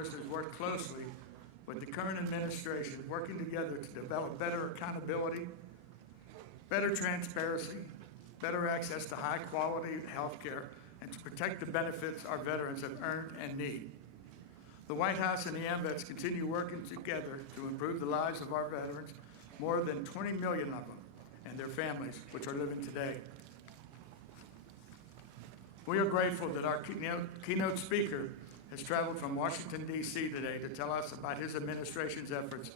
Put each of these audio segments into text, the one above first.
Congress has worked closely with the current administration, working together to develop better accountability, better transparency, better access to high-quality health care, and to protect the benefits our veterans have earned and need. The White House and the AMVETS continue working together to improve the lives of our veterans, more than 20 million of them, and their families, which are living today. We are grateful that our keynote speaker has traveled from Washington, D.C. today to tell us about his administration's efforts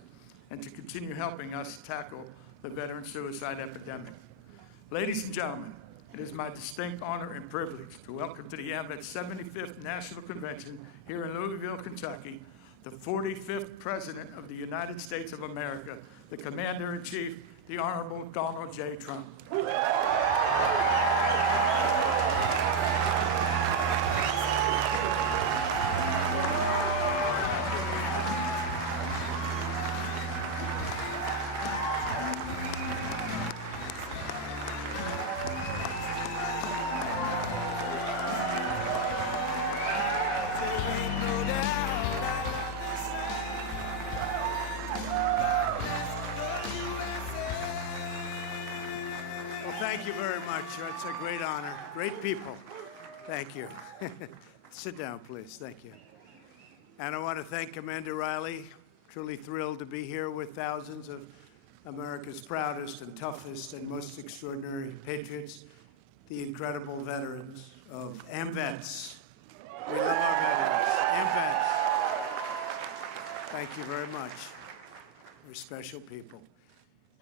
and to continue helping us tackle the veteran suicide epidemic. Ladies and gentlemen, it is my distinct honor and privilege to welcome to the AMVETS 75th National Convention here in Louisville, Kentucky, the 45th President of the United States of America, the Commander-in-Chief, the Honorable Donald J. Trump. Thank you very much. It's a great honor. Great people. Thank you. Sit down, please. Thank you. And I want to thank Commander Riley. Truly thrilled to be here with thousands of America's proudest and toughest and most extraordinary patriots, the incredible veterans of AMVETS. We love our veterans. AMVETS. Thank you very much. We're special people.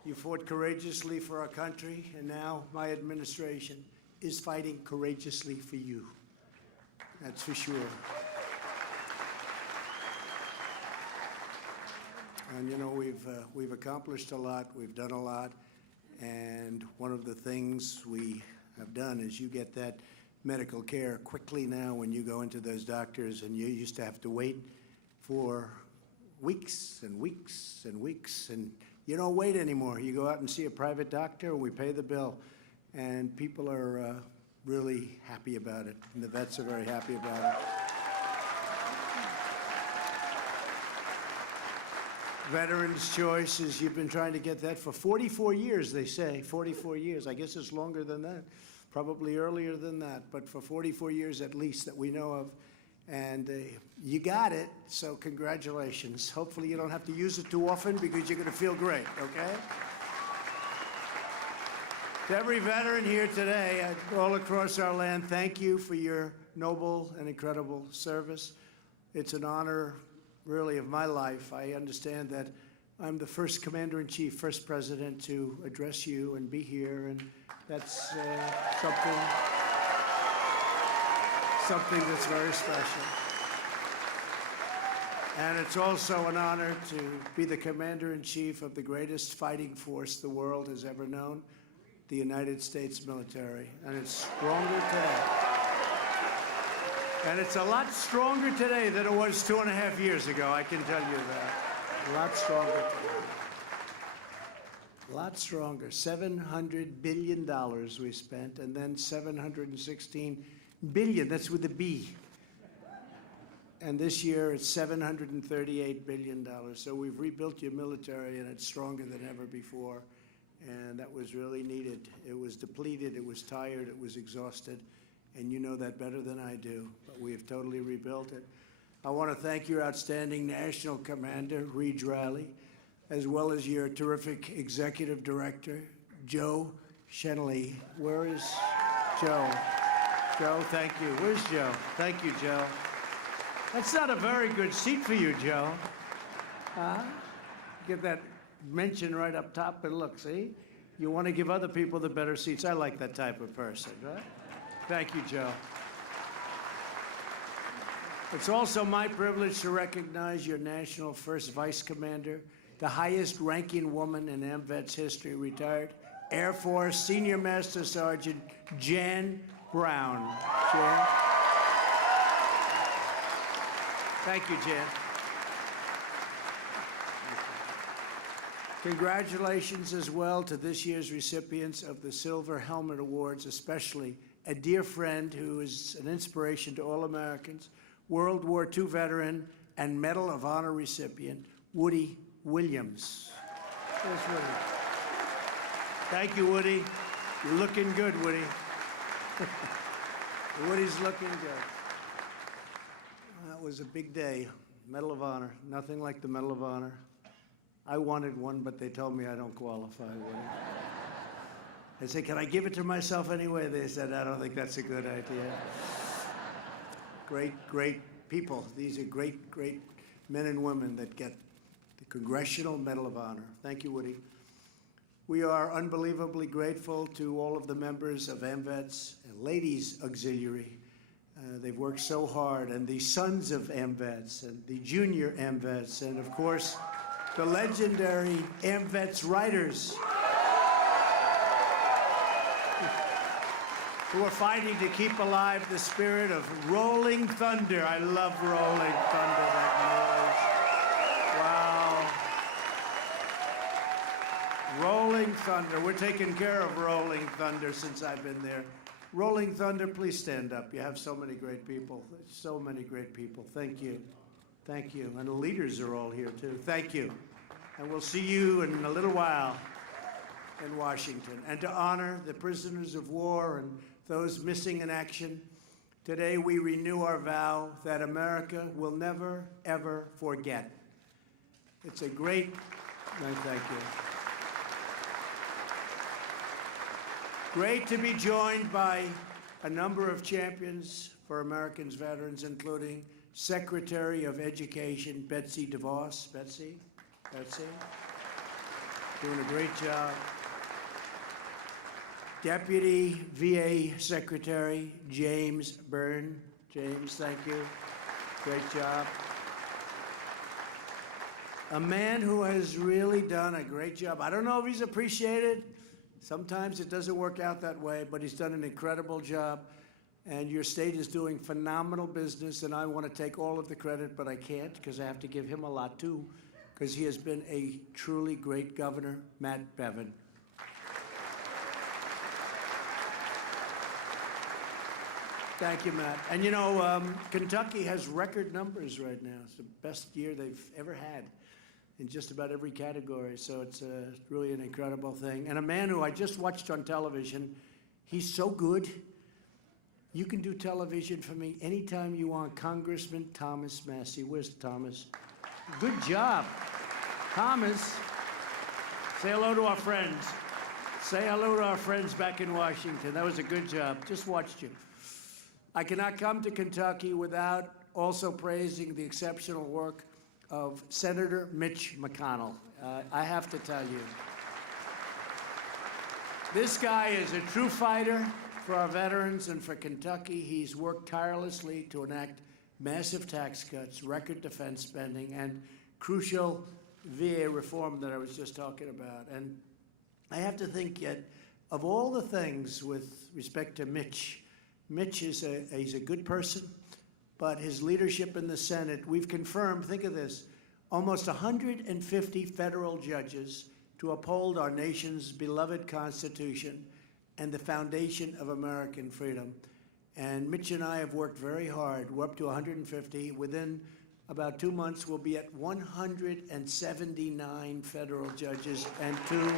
You fought courageously for our country, and now my administration is fighting courageously for you. That's for sure. And you know, we've accomplished a lot, we've done a lot, and one of the things we have done is you get that medical care quickly now when you go into those doctors, and you used to have to wait for weeks and weeks and weeks, and you don't wait anymore. You go out and see a private doctor, and we pay the bill. And people are really happy about it, and the vets are very happy about it. Veterans' Choice is, you've been trying to get that for 44 years, they say. 44 years. I guess it's longer than that, probably earlier than that, but for 44 years at least that we know of. And you got it, so congratulations. Hopefully you don't have to use it too often because you're going to feel great, okay? To every veteran here today, all across our land, thank you for your noble and incredible service. It's an honor, really, of my life. I understand that I'm the first Commander-in-Chief, first President to address you and be here, and that's something that's very special. And it's also an honor to be the Commander-in-Chief of the greatest fighting force the world has ever known, the United States military. And it's stronger today. And it's a lot stronger today than it was 2.5 years ago, I can tell you that. A lot stronger today. A lot stronger. $700 billion we spent, and then 716 billion, that's with a B. And this year it's $738 billion. So we've rebuilt your military, and it's stronger than ever before. And that was really needed. It was depleted, it was tired, it was exhausted. And you know that better than I do, but we have totally rebuilt it. I want to thank your outstanding National Commander, Reed Riley, as well as your terrific Executive Director, Joe Shenley. Where is Joe? Joe, thank you. Where's Joe? Thank you, Joe. That's not a very good seat for you, Joe. Get that mention right up top, but look, see? You want to give other people the better seats. I like that type of person, right? Thank you, Joe. It's also my privilege to recognize your National First Vice Commander, the highest-ranking woman in AMVETS history, retired Air Force Senior Master Sergeant Jan Brown. Jan. Thank you, Jan. Congratulations as well to this year's recipients of the Silver Helmet Awards, especially a dear friend who is an inspiration to all Americans, World War II veteran and Medal of Honor recipient, Woody Williams. There's Woody. Thank you, Woody. You're looking good, Woody. Woody's looking good. That was a big day. Medal of Honor. Nothing like the Medal of Honor. I wanted one, but they told me I don't qualify. I said, can I give it to myself anyway? They said, I don't think that's a good idea. Great, great people. These are great, great men and women that get the Congressional Medal of Honor. Thank you, Woody. We are unbelievably grateful to all of the members of AMVETS and Ladies Auxiliary. They've worked so hard, and the sons of AMVETS and the junior AMVETS, and of course, the legendary AMVETS writers who are fighting to keep alive the spirit of Rolling Thunder. I love Rolling Thunder, that noise. Wow. Rolling Thunder. We're taking care of Rolling Thunder since I've been there. Rolling Thunder, please stand up. You have so many great people. So many great people. Thank you. Thank you. And the leaders are all here, too. Thank you. And we'll see you in a little while in Washington. And to honor the prisoners of war and those missing in action, today we renew our vow that America will never, ever forget. It's a great, thank you. Great to be joined by a number of champions for Americans veterans, including Secretary of Education Betsy DeVos. Betsy, doing a great job. Deputy VA Secretary James Byrne. James, thank you. Great job. A man who has really done a great job. I don't know if he's appreciated. Sometimes it doesn't work out that way, but he's done an incredible job. And your state is doing phenomenal business, and I want to take all of the credit, but I can't because I have to give him a lot too, because he has been a truly great governor, Matt Bevin. Thank you, Matt. And you know, Kentucky has record numbers right now. It's the best year they've ever had in just about every category. So it's really an incredible thing. And a man who I just watched on television, he's so good. You can do television for me anytime you want. Congressman Thomas Massey. Where's Thomas? Good job. Thomas, say hello to our friends. Say hello to our friends back in Washington. That was a good job. Just watched you. I cannot come to Kentucky without also praising the exceptional work of Senator Mitch McConnell. I have to tell you, this guy is a true fighter for our veterans and for Kentucky. He's worked tirelessly to enact massive tax cuts, record defense spending, and crucial VA reform that I was just talking about. And I have to think yet, of all the things with respect to Mitch is he's a good person, but his leadership in the Senate, we've confirmed, think of this, almost 150 federal judges to uphold our nation's beloved Constitution and the foundation of American freedom. And Mitch and I have worked very hard. We're up to 150. Within about 2 months, we'll be at 179 federal judges and 2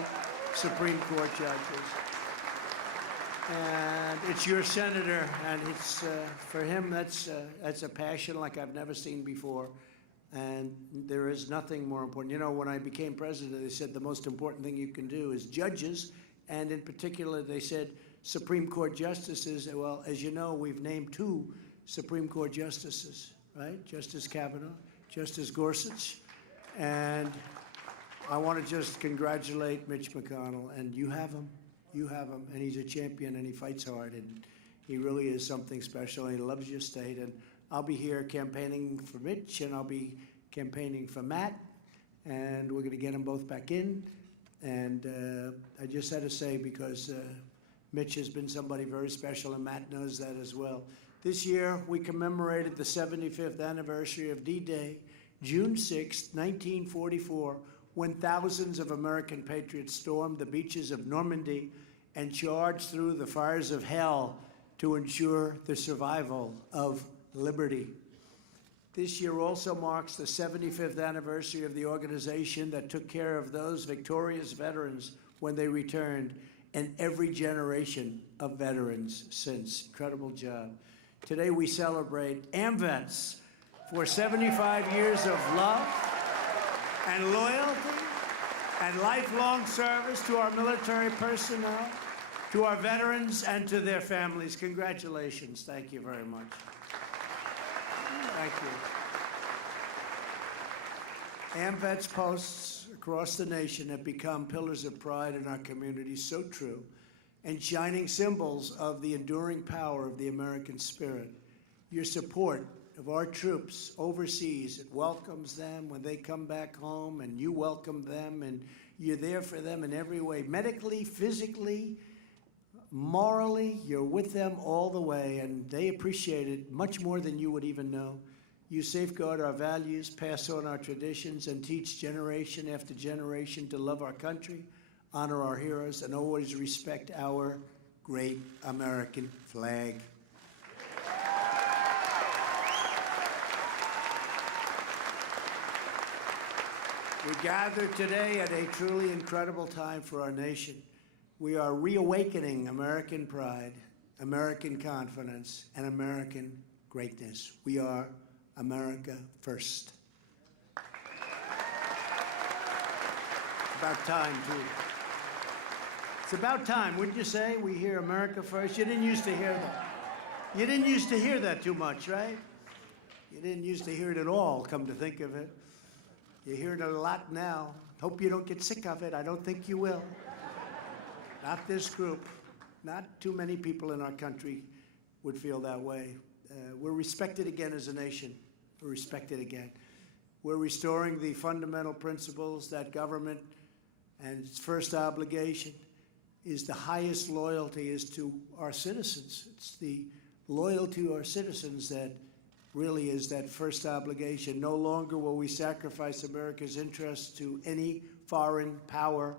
Supreme Court judges. And it's your senator, and it's for him, that's a passion like I've never seen before. And there is nothing more important. You know, when I became president, they said the most important thing you can do is judges, and in particular, they said Supreme Court justices. Well, as you know, we've named 2 Supreme Court justices, right? Justice Kavanaugh, Justice Gorsuch. And I want to just congratulate Mitch McConnell, and you have him. You have him, and he's a champion, and he fights hard, and he really is something special, and he loves your state. And I'll be here campaigning for Mitch, and I'll be campaigning for Matt, and we're going to get them both back in. And I just had to say, because Mitch has been somebody very special, and Matt knows that as well. This year, we commemorated the 75th anniversary of D-Day, June 6, 1944, when thousands of American patriots stormed the beaches of Normandy and charged through the fires of hell to ensure the survival of liberty. This year also marks the 75th anniversary of the organization that took care of those victorious veterans when they returned, and every generation of veterans since. Incredible job. Today we celebrate AMVETS for 75 years of love and loyalty and lifelong service to our military personnel, to our veterans, and to their families. Congratulations. Thank you very much. Thank you. AMVETS posts across the nation have become pillars of pride in our community, so true, and shining symbols of the enduring power of the American spirit. Your support of our troops overseas, it welcomes them when they come back home, and you welcome them, and you're there for them in every way, medically, physically, morally. You're with them all the way, and they appreciate it much more than you would even know. You safeguard our values, pass on our traditions, and teach generation after generation to love our country, honor our heroes, and always respect our great American flag. We gather today at a truly incredible time for our nation. We are reawakening American pride, American confidence, and American greatness. We are America first. It's about time, too. It's about time, wouldn't you say? We hear America first. You didn't used to hear that. You didn't used to hear that too much, right? You didn't used to hear it at all, come to think of it. You hear it a lot now. Hope you don't get sick of it. I don't think you will. Not this group. Not too many people in our country would feel that way. We're respected again as a nation. We're respected again. We're restoring the fundamental principles that government and its first obligation is the highest loyalty is to our citizens. It's the loyalty to our citizens that really is that first obligation. No longer will we sacrifice America's interests to any foreign power.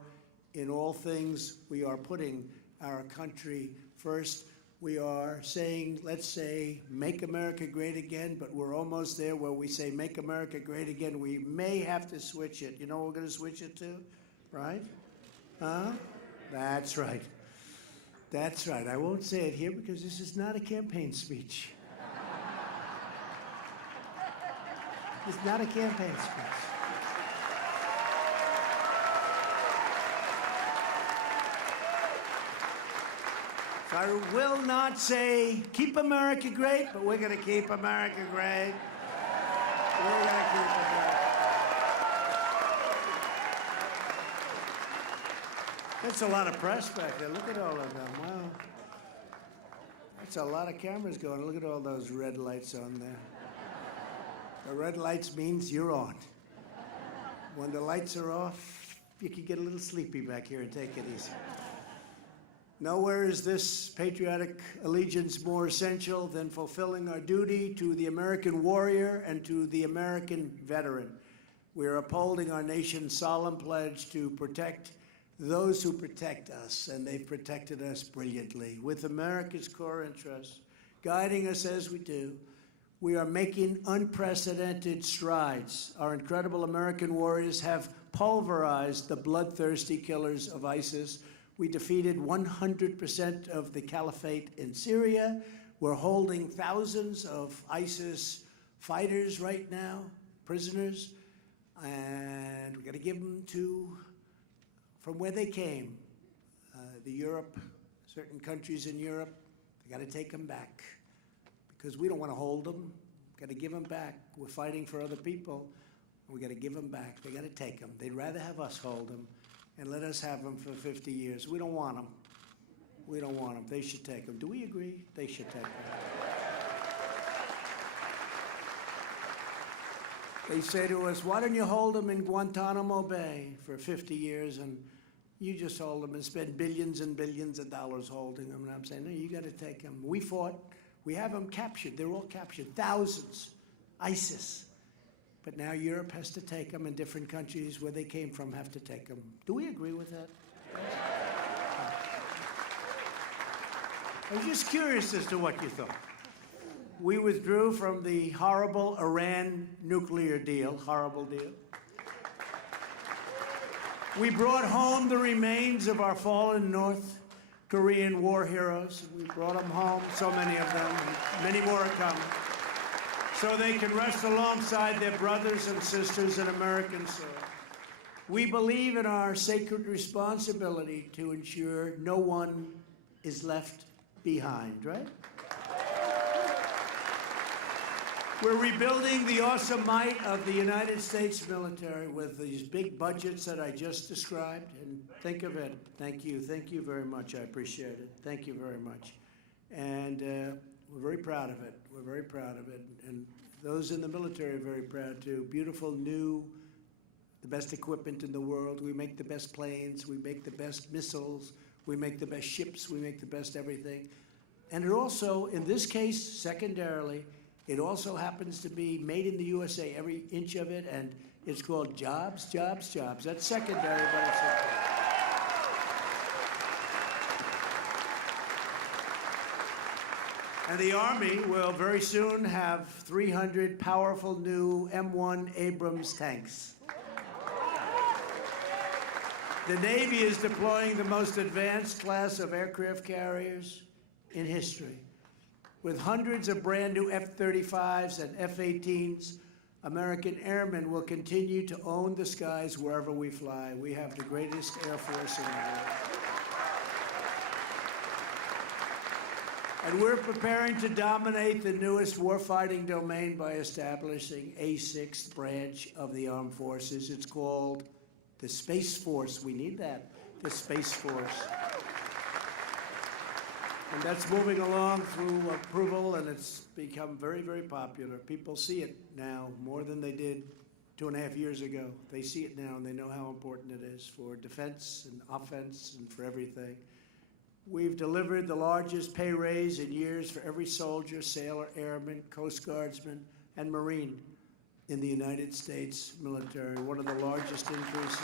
In all things, we are putting our country first. We are saying, let's say, make America great again, but we're almost there where we say, make America great again. We may have to switch it. You know what we're going to switch it to, right? Huh? That's right. That's right. I won't say it here because this is not a campaign speech. It's not a campaign speech. So I will not say, keep America great, but we're going to keep America great. We're going to keep America. That's a lot of press back there. Look at all of them. Wow. That's a lot of cameras going. Look at all those red lights on there. The red lights means you're on. When the lights are off, you can get a little sleepy back here and take it easy. Nowhere is this patriotic allegiance more essential than fulfilling our duty to the American warrior and to the American veteran. We are upholding our nation's solemn pledge to protect those who protect us, and they've protected us brilliantly. With America's core interests guiding us as we do, we are making unprecedented strides. Our incredible American warriors have pulverized the bloodthirsty killers of ISIS. We defeated 100% of the caliphate in Syria. We're holding thousands of ISIS fighters right now, prisoners, and we're going to give them from where they came, certain countries in Europe. They got to take them back because we don't want to hold them. Got to give them back. We're fighting for other people. We got to give them back. They got to take them. They'd rather have us hold them and let us have them for 50 years. We don't want them. We don't want them. They should take them. Do we agree? They should take them. They say to us, why don't you hold them in Guantanamo Bay for 50 years and you just hold them and spend billions and billions of dollars holding them? And I'm saying, no, you got to take them. We fought. We have them captured. They're all captured. Thousands. ISIS. But now Europe has to take them, and different countries where they came from have to take them. Do we agree with that? I was just curious as to what you thought. We withdrew from the horrible Iran nuclear deal, horrible deal. We brought home the remains of our fallen North Korean war heroes. We brought them home, so many of them, and many more are coming, so they can rest alongside their brothers and sisters in American soil. We believe in our sacred responsibility to ensure no one is left behind, right? We're rebuilding the awesome might of the United States military with these big budgets that I just described. And think of it. Thank you very much. I appreciate it. Thank you very much. And we're very proud of it. We're very proud of it. And those in the military are very proud too. Beautiful, new, the best equipment in the world. We make the best planes. We make the best missiles. We make the best ships. We make the best everything. And it also, in this case, secondarily, it also happens to be made in the USA, every inch of it, and it's called jobs, jobs, jobs. That's secondary, but it's important. And the Army will very soon have 300 powerful new M1 Abrams tanks. The Navy is deploying the most advanced class of aircraft carriers in history. With hundreds of brand new F-35s and F-18s, American airmen will continue to own the skies wherever we fly. We have the greatest Air Force in the world. And we're preparing to dominate the newest warfighting domain by establishing a sixth branch of the armed forces. It's called the Space Force. We need that, the Space Force. And that's moving along through approval, and it's become very, very popular. People see it now more than they did 2.5 years ago. They see it now, and they know how important it is for defense and offense and for everything. We've delivered the largest pay raise in years for every soldier, sailor, airman, Coast Guardsman, and Marine in the United States military, one of the largest increases.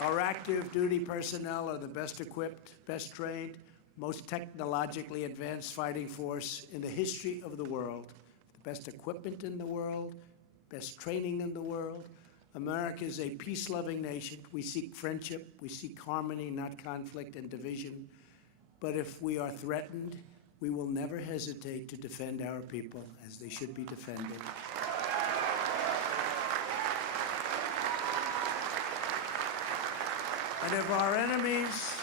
Our active duty personnel are the best equipped, best trained, most technologically advanced fighting force in the history of the world. The best equipment in the world, best training in the world. America is a peace-loving nation. We seek friendship, we seek harmony, not conflict and division. But if we are threatened, we will never hesitate to defend our people as they should be defended. And if our enemies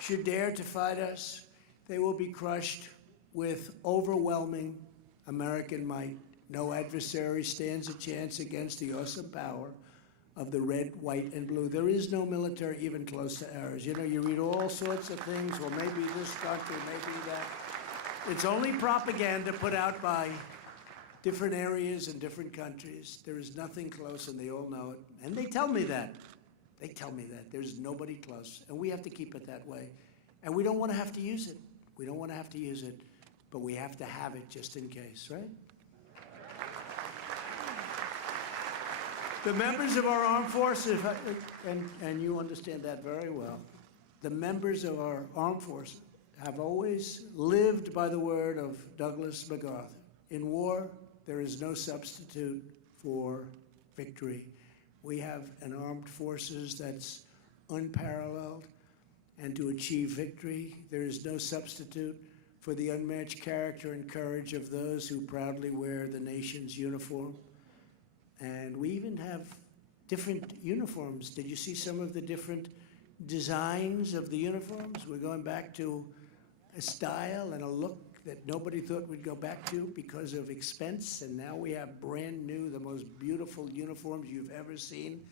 should dare to fight us, they will be crushed with overwhelming American might. No adversary stands a chance against the awesome power of the red, white, and blue. There is no military even close to ours. You know, you read all sorts of things, well, maybe this country, maybe that. It's only propaganda put out by different areas and different countries. There is nothing close, and they all know it. And they tell me that. They tell me that. There's nobody close. And we have to keep it that way. And we don't want to have to use it. We don't want to have to use it, but we have to have it just in case, right? The members of our armed forces, and you understand that very well, the members of our armed forces have always lived by the word of Douglas MacArthur. In war, there is no substitute for victory. We have an armed forces that's unparalleled, and to achieve victory, there is no substitute for the unmatched character and courage of those who proudly wear the nation's uniform. And we even have different uniforms. Did you see some of the different designs of the uniforms? We're going back to a style and a look that nobody thought we'd go back to because of expense, and now we have brand new, the most beautiful uniforms you've ever seen.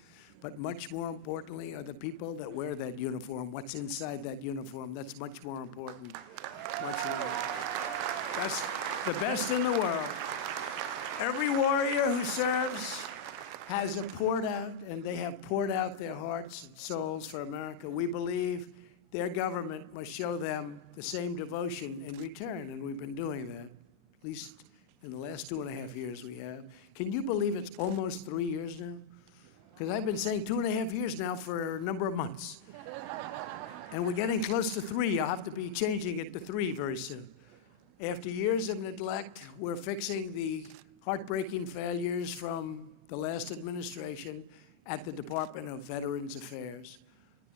But much more importantly are the people that wear that uniform. What's inside that uniform? That's much more important. Much more. That's the best in the world. Every warrior who serves has poured out, and they have poured out their hearts and souls for America. We believe their government must show them the same devotion in return, and we've been doing that, at least in the last 2.5 years we have. Can you believe it's almost 3 years now? Because I've been saying 2.5 years now for a number of months. And we're getting close to 3. I'll have to be changing it to 3 very soon. After years of neglect, we're fixing the heartbreaking failures from the last administration at the Department of Veterans Affairs.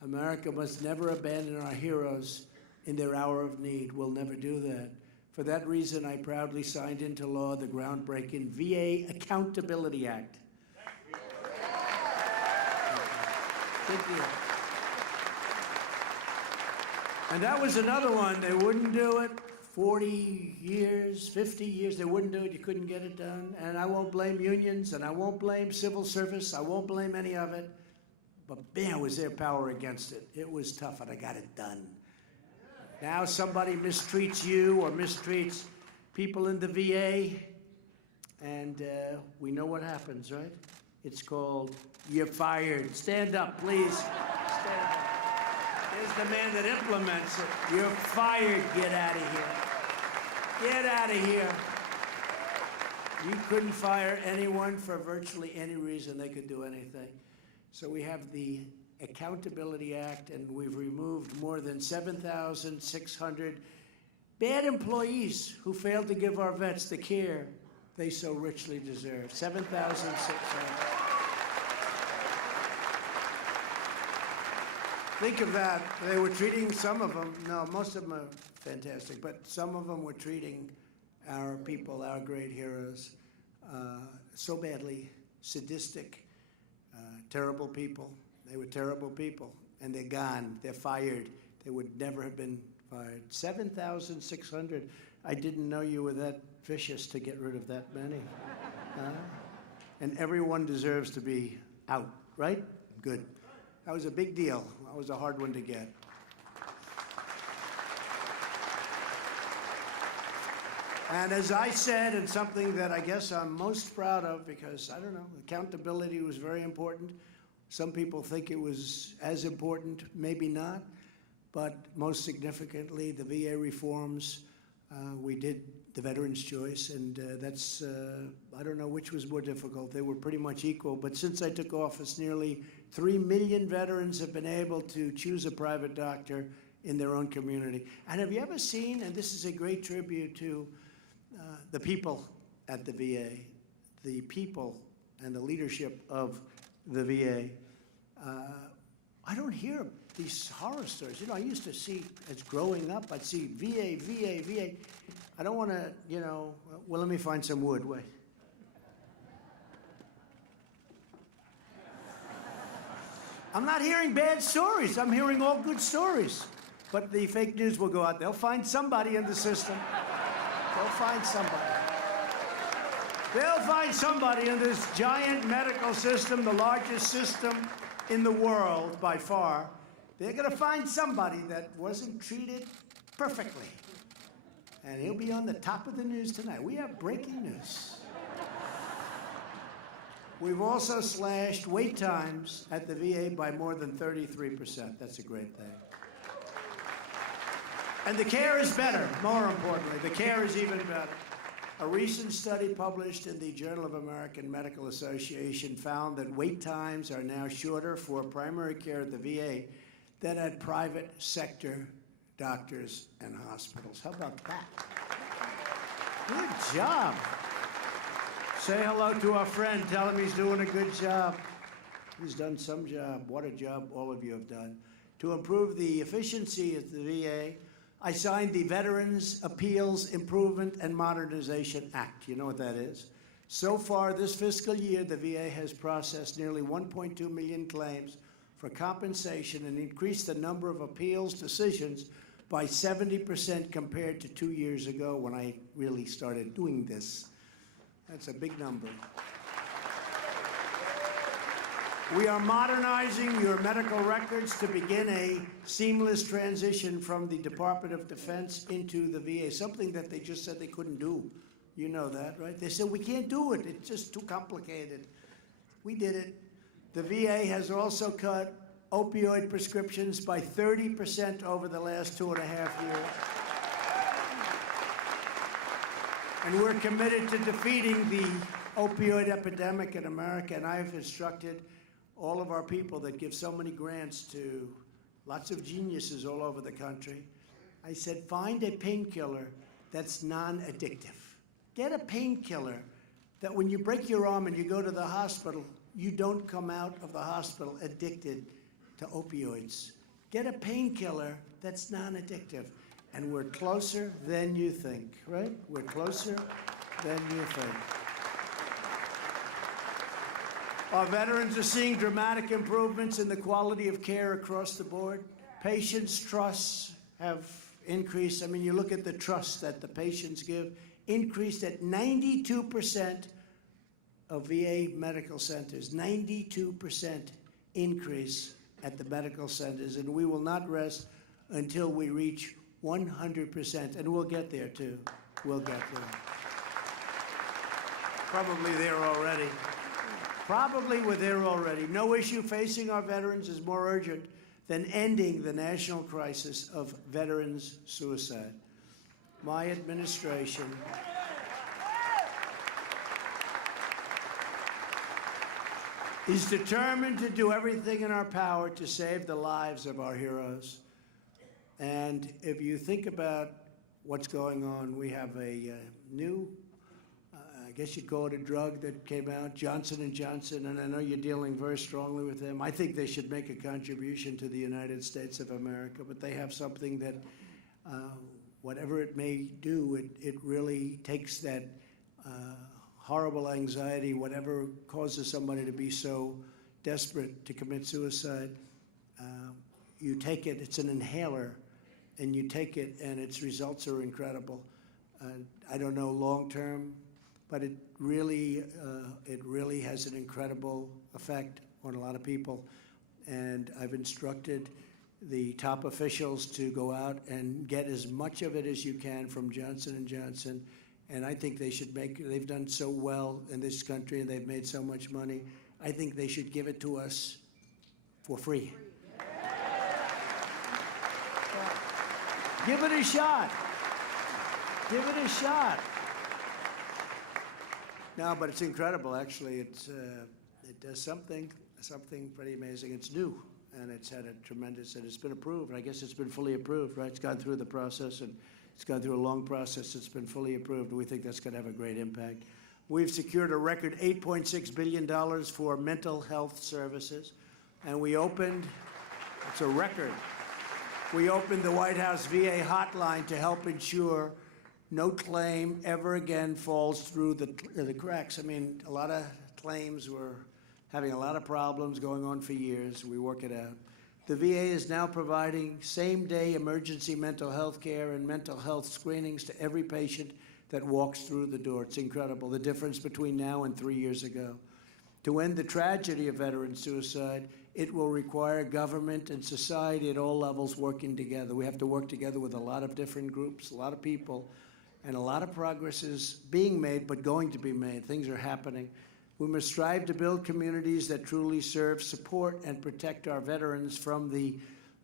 America must never abandon our heroes in their hour of need. We'll never do that. For that reason, I proudly signed into law the groundbreaking VA Accountability Act. Good deal. And that was another one. They wouldn't do it. 40 years, 50 years, they wouldn't do it. You couldn't get it done. And I won't blame unions, and I won't blame civil service. I won't blame any of it. But man, was there power against it. It was tough, and I got it done. Now somebody mistreats you or mistreats people in the VA, and we know what happens, right? It's called, you're fired. Stand up, please. Stand up. There's the man that implements it. You're fired. Get out of here. Get out of here. You couldn't fire anyone for virtually any reason. They could do anything. So we have the Accountability Act, and we've removed more than 7,600 bad employees who failed to give our vets the care they so richly deserve. 7,600. Think of that. They were treating some of them, no, most of them are fantastic, but some of them were treating our people, our great heroes, so badly, sadistic, terrible people. They were terrible people, and they're gone. They're fired. They would never have been fired. 7,600. I didn't know you were that vicious to get rid of that many. And everyone deserves to be out, right? Good. That was a big deal. That was a hard one to get. And as I said, and something that I guess I'm most proud of, because, I don't know, accountability was very important. Some people think it was as important, maybe not. But most significantly, the VA reforms, we did the Veterans' Choice, and that's, I don't know which was more difficult. They were pretty much equal. But since I took office, nearly 3 million veterans have been able to choose a private doctor in their own community. And have you ever seen, and this is a great tribute to the people at the VA, the people and the leadership of the VA, I don't hear these horror stories. You know, I used to see, as growing up, I'd see VA, VA, VA. I don't want to, you know, well, let me find some wood. Wait. I'm not hearing bad stories. I'm hearing all good stories. But the fake news will go out. They'll find somebody in the system. They'll find somebody. They'll find somebody in this giant medical system, the largest system in the world by far. They're going to find somebody that wasn't treated perfectly. And he'll be on the top of the news tonight. We have breaking news. We've also slashed wait times at the VA by more than 33%. That's a great thing. And the care is better, more importantly. The care is even better. A recent study published in the Journal of American Medical Association found that wait times are now shorter for primary care at the VA than at private sector doctors and hospitals. How about that? Good job. Say hello to our friend. Tell him he's doing a good job. He's done some job. What a job all of you have done. To improve the efficiency at the VA, I signed the Veterans Appeals Improvement and Modernization Act. You know what that is? So far this fiscal year, the VA has processed nearly 1.2 million claims for compensation and increased the number of appeals decisions by 70% compared to 2 years ago when I really started doing this. That's a big number. We are modernizing your medical records to begin a seamless transition from the Department of Defense into the VA, something that they just said they couldn't do. You know that, right? They said, we can't do it. It's just too complicated. We did it. The VA has also cut opioid prescriptions by 30% over the last 2.5 years. And we're committed to defeating the opioid epidemic in America, and I've instructed all of our people that give so many grants to lots of geniuses all over the country. I said, find a painkiller that's non-addictive. Get a painkiller that when you break your arm and you go to the hospital, you don't come out of the hospital addicted to opioids. Get a painkiller that's non-addictive. And we're closer than you think, right? We're closer than you think. Our veterans are seeing dramatic improvements in the quality of care across the board. Patients' trusts have increased. I mean, you look at the trust that the patients give, increased at 92% of VA medical centers, 92% increase at the medical centers, and we will not rest until we reach 100%, and we'll get there too. We'll get there. Probably there already. Probably we're there already. No issue facing our veterans is more urgent than ending the national crisis of veterans suicide. My administration is determined to do everything in our power to save the lives of our heroes. And if you think about what's going on, we have a new, I guess you'd call it a drug that came out, Johnson & Johnson, and I know you're dealing very strongly with them. I think they should make a contribution to the United States of America, but they have something that, whatever it may do, it really takes that horrible anxiety, whatever causes somebody to be so desperate to commit suicide. You take it, it's an inhaler, and you take it, and its results are incredible. I don't know long term, but it really has an incredible effect on a lot of people. And I've instructed the top officials to go out and get as much of it as you can from Johnson & Johnson. And I think they should they've done so well in this country and they've made so much money. I think they should give it to us for free. Give it a shot. Give it a shot. No, but it's incredible, actually. It does something pretty amazing. It's new, and it's had a tremendous, and it's been approved. I guess it's been fully approved, right? It's gone through the process, and it's gone through a long process. It's been fully approved, and we think that's going to have a great impact. We've secured a record $8.6 billion for mental health services, and we opened, it's a record, we opened the White House VA hotline to help ensure no claim ever again falls through the cracks. I mean, a lot of claims were having a lot of problems going on for years. We work it out. The VA is now providing same-day emergency mental health care and mental health screenings to every patient that walks through the door. It's incredible, the difference between now and 3 years ago. To end the tragedy of veteran suicide, it will require government and society at all levels working together. We have to work together with a lot of different groups, a lot of people, and a lot of progress is being made, but going to be made. Things are happening. We must strive to build communities that truly serve, support, and protect our veterans from the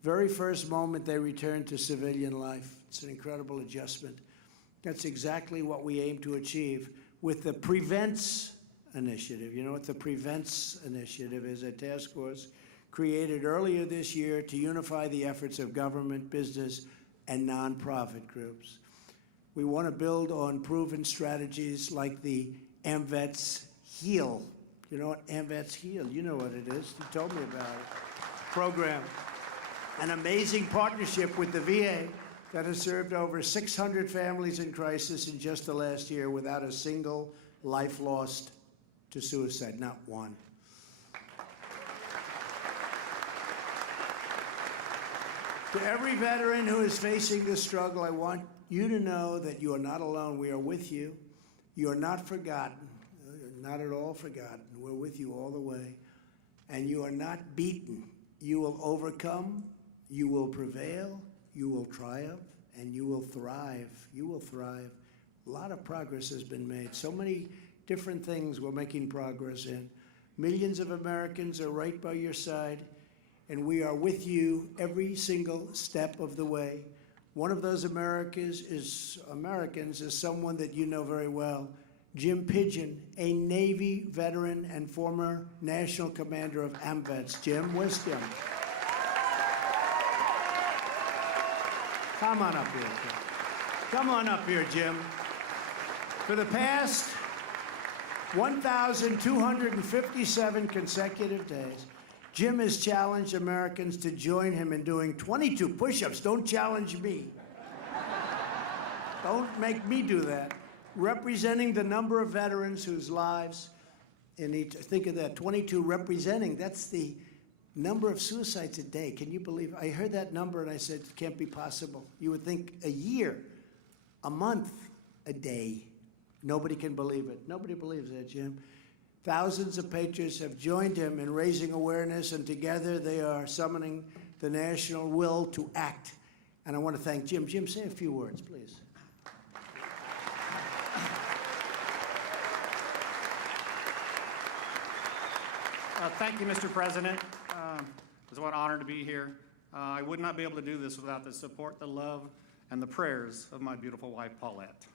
very first moment they return to civilian life. It's an incredible adjustment. That's exactly what we aim to achieve with the PREVENTS initiative. You know what the PREVENTS initiative is? A task force created earlier this year to unify the efforts of government, business, and nonprofit groups. We want to build on proven strategies like the AMVETS HEAL. You know what AMVETS HEAL? You know what it is. You told me about it. Program. An amazing partnership with the VA that has served over 600 families in crisis in just the last year without a single life lost to suicide, not one. To every veteran who is facing this struggle, I want you to know that you are not alone. We are with you. You are not forgotten, not at all forgotten. We're with you all the way. And you are not beaten. You will overcome, you will prevail, you will triumph, and you will thrive. You will thrive. A lot of progress has been made. So many different things we're making progress in. Millions of Americans are right by your side, and we are with you every single step of the way. One of those Americans is someone that you know very well, Jim Pigeon, a Navy veteran and former national commander of AMVETS. Jim, where's Jim? Come on up here, Jim. Come on up here, Jim. For the past 1,257 consecutive days, Jim has challenged Americans to join him in doing 22 push-ups. Don't challenge me. Don't make me do that. Representing the number of veterans whose lives in each, think of that, 22 representing, that's the number of suicides a day. Can you believe? I heard that number and I said, it can't be possible. You would think a year, a month, a day. Nobody can believe it. Nobody believes that, Jim. Thousands of patriots have joined him in raising awareness, and together they are summoning the national will to act. And I want to thank Jim. Jim, say a few words, please. Thank you, Mr. President. It's an honor to be here. I would not be able to do this without the support, the love, and the prayers of my beautiful wife, Paulette.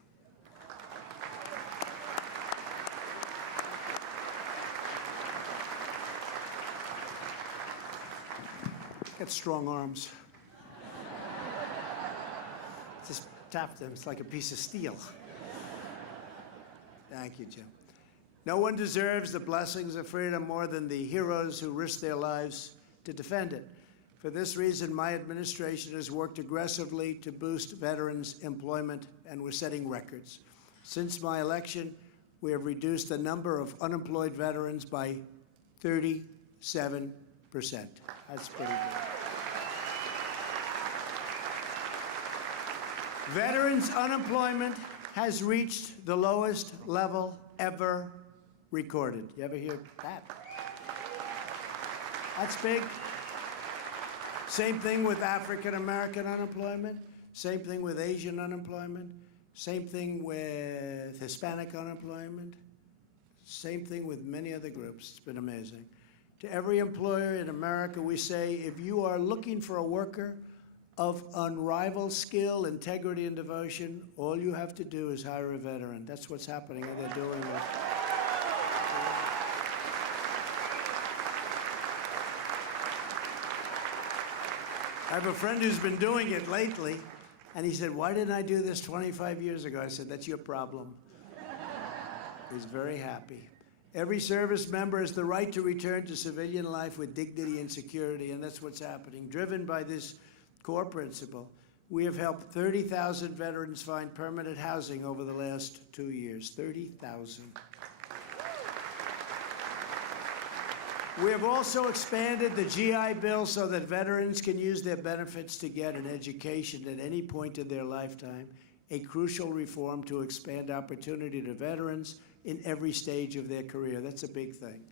Got strong arms. Just tap them. It's like a piece of steel. Thank you, Jim. No one deserves the blessings of freedom more than the heroes who risked their lives to defend it. For this reason, my administration has worked aggressively to boost veterans' employment, and we're setting records. Since my election, we have reduced the number of unemployed veterans by 37%. That's pretty good. Veterans' unemployment has reached the lowest level ever recorded. You ever hear that? That's big. Same thing with African American unemployment. Same thing with Asian unemployment. Same thing with Hispanic unemployment. Same thing with many other groups. It's been amazing. To every employer in America, we say, if you are looking for a worker of unrivaled skill, integrity, and devotion, all you have to do is hire a veteran. That's what's happening, and they're doing it. I have a friend who's been doing it lately, and he said, why didn't I do this 25 years ago? I said, that's your problem. He's very happy. Every service member has the right to return to civilian life with dignity and security, and that's what's happening. Driven by this core principle, we have helped 30,000 veterans find permanent housing over the last 2 years. 30,000. We have also expanded the GI Bill so that veterans can use their benefits to get an education at any point in their lifetime, a crucial reform to expand opportunity to veterans in every stage of their career. That's a big thing.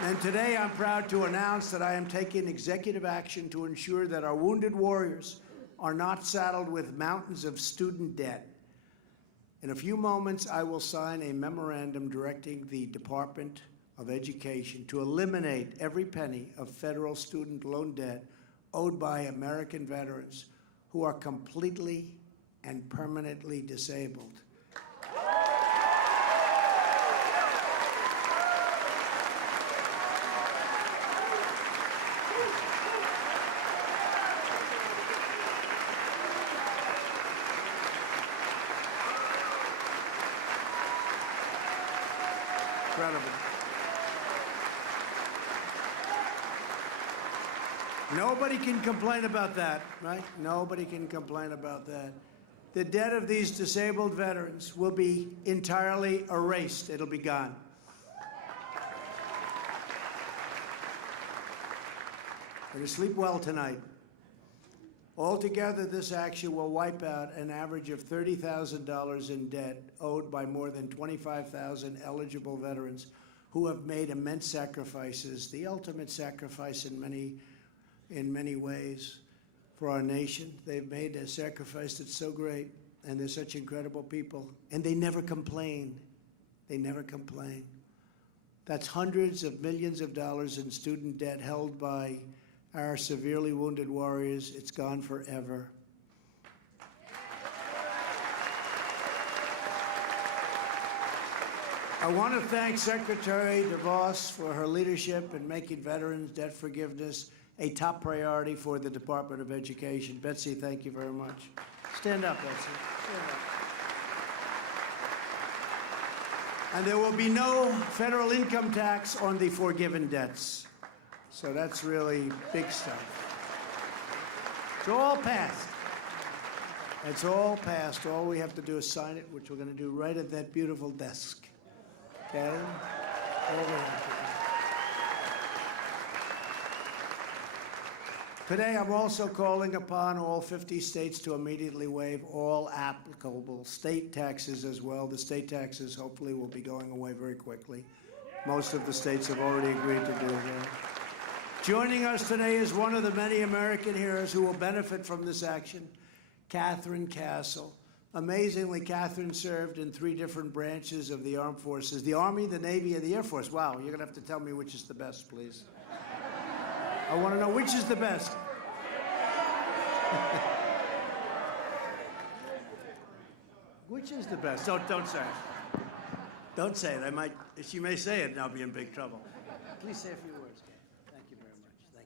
And today I'm proud to announce that I am taking executive action to ensure that our wounded warriors are not saddled with mountains of student debt. In a few moments, I will sign a memorandum directing the Department of Education to eliminate every penny of federal student loan debt owed by American veterans who are completely and permanently disabled. Incredible. Nobody can complain about that, right? Nobody can complain about that. The debt of these disabled veterans will be entirely erased. It'll be gone. And to sleep well tonight. Altogether, this action will wipe out an average of $30,000 in debt owed by more than 25,000 eligible veterans who have made immense sacrifices, the ultimate sacrifice in many ways for our nation. They've made a sacrifice that's so great, and they're such incredible people, and they never complain. They never complain. That's hundreds of millions of dollars in student debt held by our severely wounded warriors. It's gone forever. I want to thank Secretary DeVos for her leadership in making veterans debt forgiveness a top priority for the Department of Education. Betsy, thank you very much. Stand up, Betsy. Stand up. And there will be no federal income tax on the forgiven debts. So that's really big stuff. It's all passed. It's all passed. All we have to do is sign it, which we're going to do right at that beautiful desk. Okay? All we have to do. Today, I'm also calling upon all 50 states to immediately waive all applicable state taxes as well. The state taxes hopefully will be going away very quickly. Most of the states have already agreed to do that. Joining us today is one of the many American heroes who will benefit from this action, Catherine Castle. Amazingly, Catherine served in 3 different branches of the armed forces, the Army, the Navy, and the Air Force. Wow, you're going to have to tell me which is the best, please. I want to know which is the best. Which is the best? Don't say it. Don't say it. She may say it and I'll be in big trouble. Please say a few words. Thank you very much.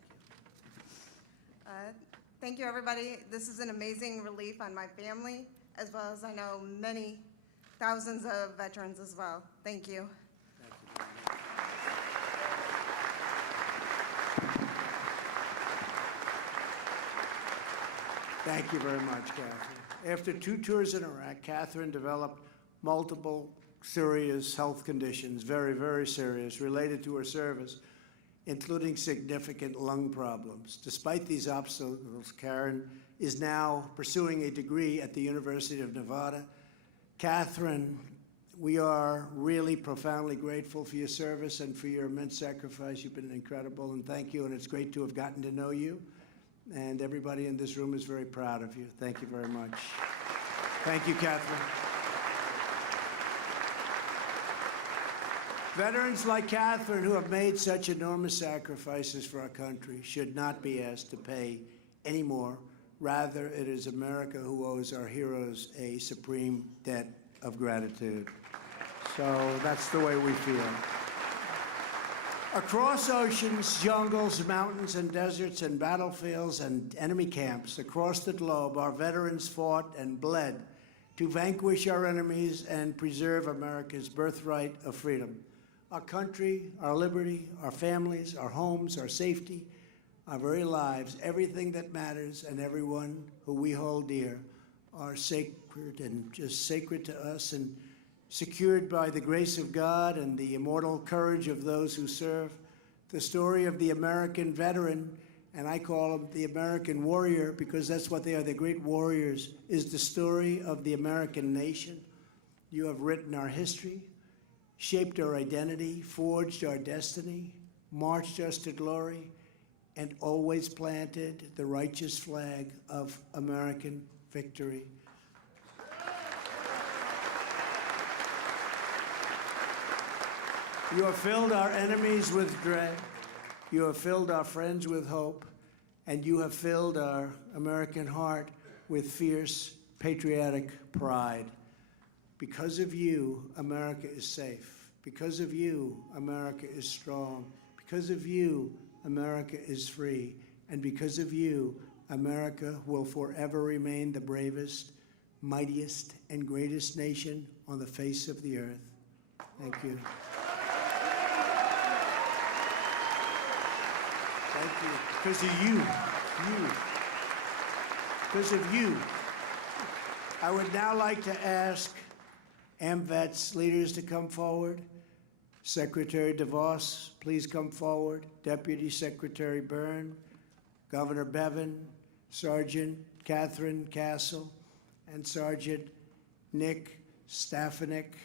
Thank you. Thank you, everybody. This is an amazing relief on my family, as well as I know many thousands of veterans as well. Thank you. Thank you very much, Catherine. After 2 tours in Iraq, Catherine developed multiple serious health conditions, very, very serious, related to her service, including significant lung problems. Despite these obstacles, Karen is now pursuing a degree at the University of Nevada. Catherine, we are really profoundly grateful for your service and for your immense sacrifice. You've been incredible, and thank you, and it's great to have gotten to know you. And everybody in this room is very proud of you. Thank you very much. Thank you, Catherine. Veterans like Catherine, who have made such enormous sacrifices for our country, should not be asked to pay any more. Rather, it is America who owes our heroes a supreme debt of gratitude. So that's the way we feel. Across oceans, jungles, mountains, and deserts, and battlefields, and enemy camps across the globe, our veterans fought and bled to vanquish our enemies and preserve America's birthright of freedom. Our country, our liberty, our families, our homes, our safety, our very lives, everything that matters, and everyone who we hold dear are sacred and just sacred to us, and secured by the grace of God and the immortal courage of those who serve. The story of the American veteran, and I call them the American warrior because that's what they are, the great warriors, is the story of the American nation. You have written our history, shaped our identity, forged our destiny, marched us to glory, and always planted the righteous flag of American victory. You have filled our enemies with dread. You have filled our friends with hope. And you have filled our American heart with fierce, patriotic pride. Because of you, America is safe. Because of you, America is strong. Because of you, America is free. And because of you, America will forever remain the bravest, mightiest, and greatest nation on the face of the earth. Thank you. Thank you. Because of you. Because of you. I would now like to ask AMVETS leaders to come forward. Secretary DeVos, please come forward. Deputy Secretary Byrne, Governor Bevin, Sergeant Catherine Castle, and Sergeant Nick Stefanik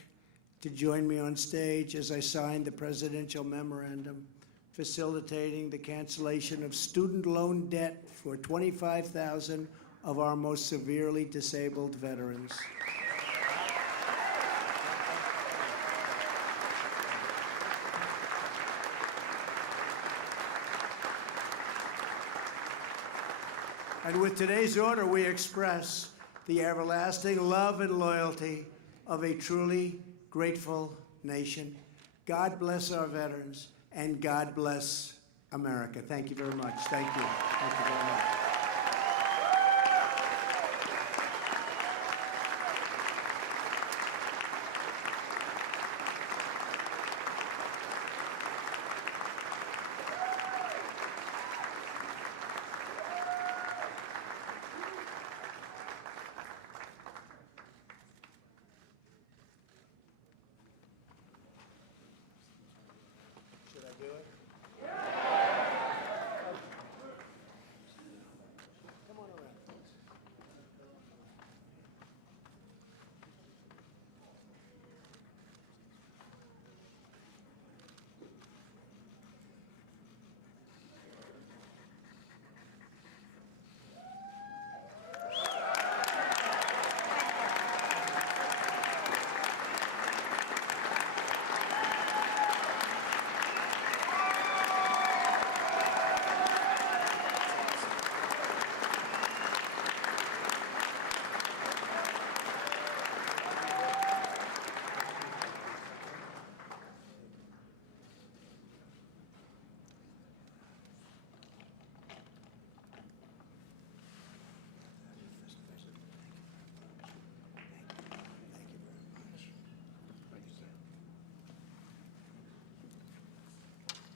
to join me on stage as I sign the presidential memorandum facilitating the cancellation of student loan debt for 25,000 of our most severely disabled veterans. And with today's order, we express the everlasting love and loyalty of a truly grateful nation. God bless our veterans, and God bless America. Thank you very much. Thank you. Thank you very much. Should I do it? Come on around, folks.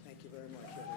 Thank you very much.